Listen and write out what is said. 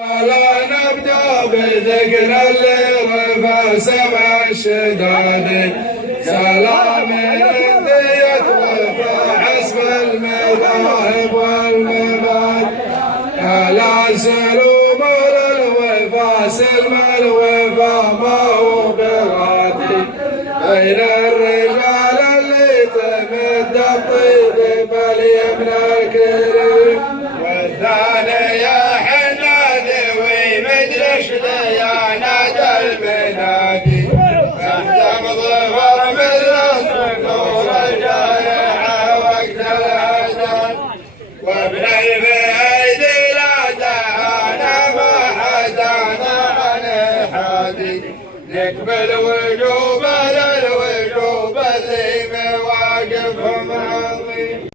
لا نبدأ بذكر اللي رفع سبع الشداد سلام الذية وفى حسب المذاهب والمباد على سلوم الوفا سلم الوفا ما هو بغادي بين الرجال اللي تمد الطيب باليمن الكريم والثاني يا يا نادى المنادي احتم ظفر من نور الجائحة وقت الأذان وابن البيت لا دهانا ما حدانا عن حادي نقبل وجوب للوجوب اللي مواقفهم عظيم